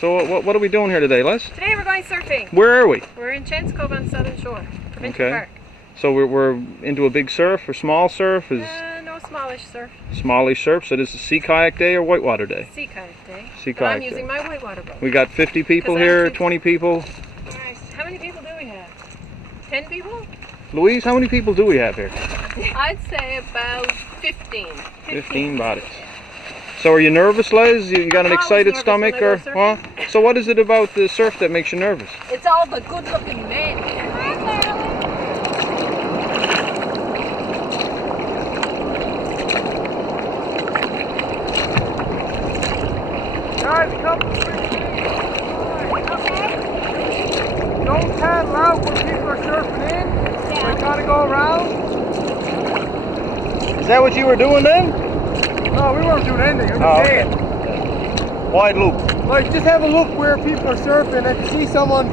So what are we doing here today, Les? Today we're going surfing. Where are we? We're in Chance Cove on the southern shore, Provincial Park. So we're into a big surf or small surf? No, smallish surf. Smallish surf. So this is sea kayak day or whitewater day? Sea kayak day. Sea But kayak I'm using my whitewater boat. We got 50 people here, 20 people. Alright, how many people do we have? 10 people? Louise, how many people do we have here? I'd say about 15. 15 bodies. So are you nervous, Les? You got an excited stomach or what? So what is it about the surf that makes you nervous? It's all the good-looking men. Guys, come. Don't paddle out when people are surfing in. Yeah. They gotta go around. Is that what you were doing then? No, we weren't doing anything. I'm just saying. Wide loop. Like, just have a look where people are surfing. If you see someone